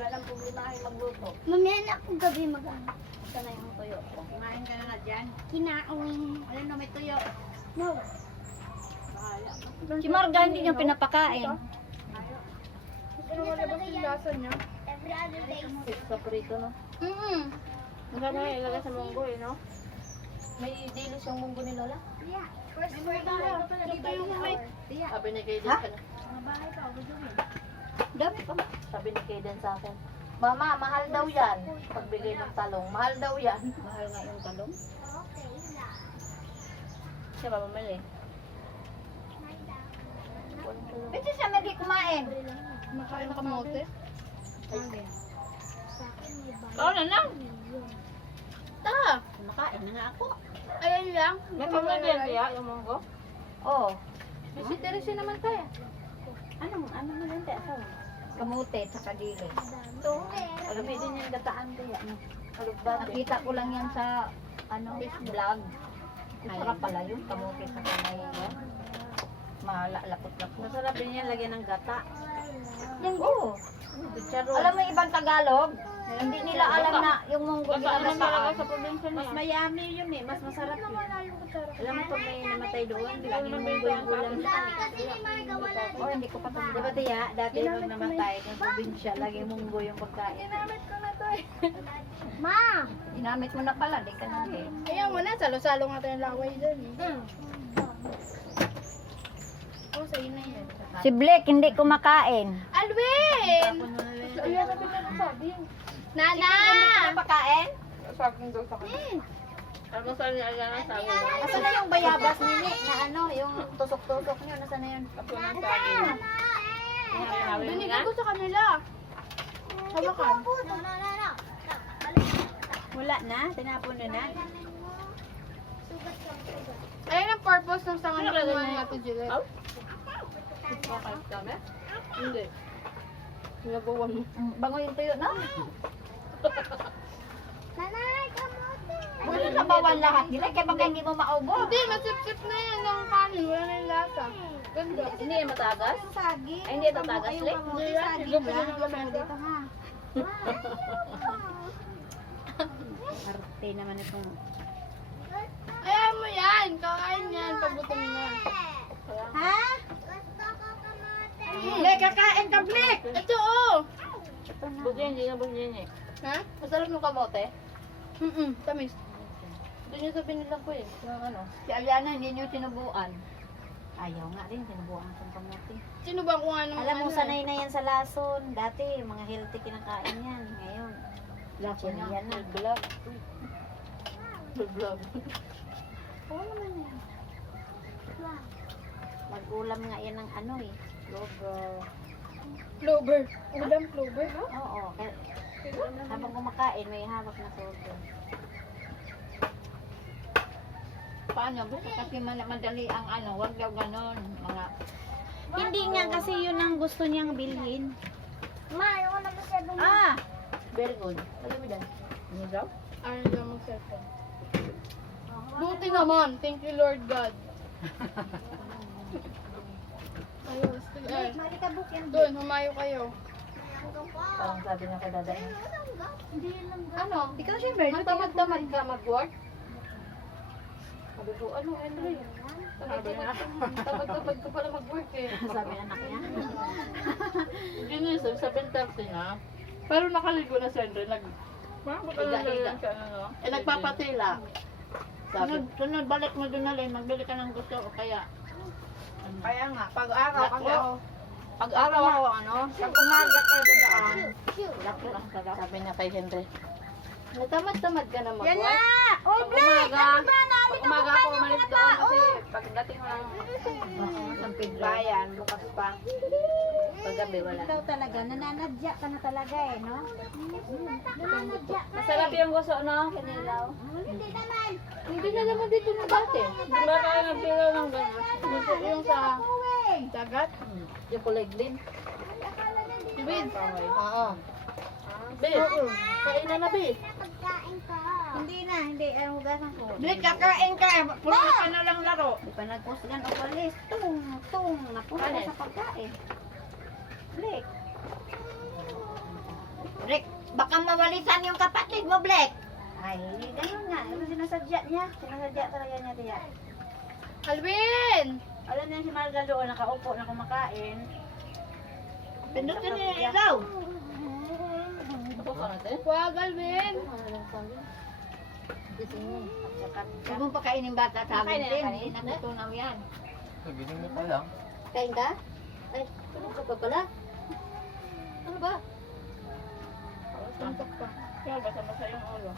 Wala nang problema ay magluto. Mamaya na ako gabi mag-ano. Ito na yung tuyo ko. Kumain ka na nga dyan. Kinain. Ano na may tuyo? No. Bahala ka. Si Marga hindi niya pinapakain. Pero wala ba yung lasa niya? Every other day. Paborito, no? Maganda nga ilagay sa munggo eh, no? May dilis yung munggo ni Lola? Yeah. First Dito yung may... Sabi ni Kaden Ha? ka na. Mga bahay pa, ako dyan eh. Dami pa. Sabi ni Kaden sa akin, Mama, mahal daw yan. Pagbigay ng talong, mahal daw yan. Mahal nga yung talong. Okay lang. Siya ba mamali? Pwede siya hindi kumain. Makain ng kamote. Sa akin may bayan. Oo na lang. Tara. Kumakain na nga ako. Ayan lang. May pamilya kaya yung munggo? Oo. May si Teresy naman kaya. Ano mo yun, te? Asawa? Kamote, saka dili. Tumer. Alam din yung gataan kaya. Nakita ko lang yan sa vlog. Masarap pala yun, kamote sa kanay yan. Malapot-lapot. Masarap din yan lagyan ng gata. Yung oo. Chicharon. Alam mo yung ibang Tagalog, hindi nila alam na yung munggo Basta ano talaga ginagataan. sa probinsya Mas niya. mayami yun eh. Mas masarap yun. Alam mo pag may namatay doon, laging munggo yung ulam nila. Kasi ni Marga wala din. Oh, hindi ko pa Di ba tiya, dati pag namatay, kung probinsya, laging munggo yung pagkain. Ginamit ko na to eh. Ma! Ginamit mo na pala, di ka na eh. Ayan mo na, salo-salo nga tayo ng laway dyan eh. Oh, sa'yo na yan. Si Blake hindi kumakain. Alvin! Tapon mo na rin. Ayan na pinagsasabi. Nana! Kumakain? Sabi daw sa kanya. Ano saan niya ayan ang sabi mo? Asan na yung bayabas nini na yung tusok-tusok niyo, nasaan na yun? Ako nang sabi mo. Binigay ko sa kanila. Hawakan. No. Wala na, tinapon na na. Ayun ang purpose ng sanga na kumain natin, Juliet. Okay, kami? Hindi. Sinabawan mo. Bango yung tuyo na. Nanay, kamote! Wala sa bawan lahat nila, kaya baka hindi mo maubo. Hindi, masip-sip na yan ng kanin. Wala na yung lasa. Ganda. Hindi yan matagas? Saging. Ay, hindi ito tagas, Lek? Hindi yan. Higop na yung lamesa. Arte naman itong... Ayan mo yan. Kakain yan. Pagutom na. Ha? Gusto ko kamote. Blake, kakain ka, Blake! Ito oh. Bugyan, hindi na bugyan eh. Ha? Masarap yung kamote. Tamis. Doon yung sabi nila ko eh. Yung Si Aliana, hindi nyo sinubuan. Ayaw nga rin, tinubuan akong kamote. Sino ba kung anong Alam mo, ano sanay na yan sa lason. Dati, mga healthy kinakain yan. Ngayon, yan na. Vlog. Vlog. Oo naman yan. Mag-ulam nga yan ng ano eh. Lover. Clover. Ulam clover. Oo. Habang kumakain, may hawak na soda. Paano? Gusto kasi madali ang wag daw ganon. Mga Hindi nga kasi yun ang gusto niyang bilhin. Ma, ayaw ko na masyadong Ah! very good. Alam mo dyan? Ano daw? Ano daw mag-cellphone? Buti naman. Thank you, Lord God. Ayos. Blake, malikabok yan. Doon, humayo kayo. Parang sabi nga kay Dada. Ano? Ikaw siyempre, Matamad-tamad ka mag-work? Sabi ko, ano, Henry? Tamad-tamad ka pala mag-work eh. sabi ng anak niya. Ginisip, 7:30 na. Pero nakaligo na si Henry. Higa-higa. Nagpapatila. Sabi. Sunod, balik mo doon na lang. Magbili ka ng gusto o kaya. Kaya nga, pag-araw kasi ako. Pag-araw ako, Pag umaga ka dadaan. Sabi niya kay Henry. Natamad-tamad ka na Yan mag-work. na! Oh, Blake! Ano ba? Naalita mo Umaga pa ako niyo umalis mga doon tao. kasi pagdating ko ng San Pedro. bayan, bukas pa. Paggabi wala. Ikaw talaga, nananadya ka na talaga eh, no? Nananadya ka Masarap yung gusto, no? Kinilaw. Hindi naman. Hindi na naman dito na dati. Di ba tayo nagpila ng gano'n? Yung sa dagat. Yung kulay green. Bin. Oo. Bin. Kainan na, Bin. pagkain ka. Hindi na, hindi. Ayaw hugasan ko. Blake, kakain ka. Puro ka na lang laro. Di pa nagpusgan o walis. Tung. Napunta Ano? sa pagkain. Blake. Rick, baka mawalisan yung kapatid mo, Black. Ay, ganun nga. Ito sinasadya niya. Sinasadya talaga niya, tiya. Alvin! Alam niya si Marga doon, nakaupo na kumakain. Pindutin niya yung ilaw. Wag, Alvin! Huwag mong pakainin bata sa amin, Pakainin na Tin. kanin. Hindi natutunaw yan. Nagiling mo pa lang. Kain ka? Ay, tulog ka pa pala. Ano ba? Suntok pa. Kaya basa-basa yung ulo.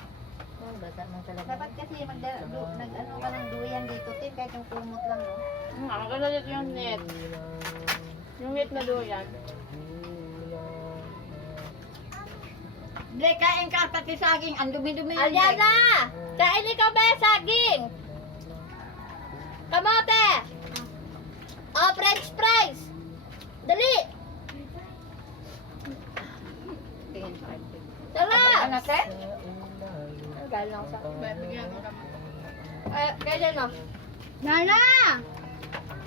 Oh, bata mo talaga. Dapat kasi nag-ano ka ng duyan dito, Tin, kahit yung kumot lang, no? Ang ganda dito yung net. Yung net na doyan. Black, kain ka pati saging. Ang dumi-dumi yun, Black. Aliana! Kain ikaw ba saging? Kamote! Oh, french fries! Dali! Tingin pa. Tara! Ano, Tin? Galing lang sa... Bigyan ko naman. Kailan mo? Nana!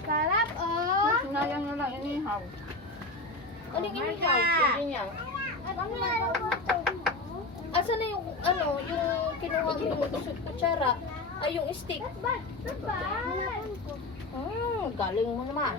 Sarap, oh! Sinayang nyo lang inihaw. Ano yung inihaw? Hindi niya. Asan na yung, yung kinuha mo kutsara? Ay, yung stick. Galing mo naman.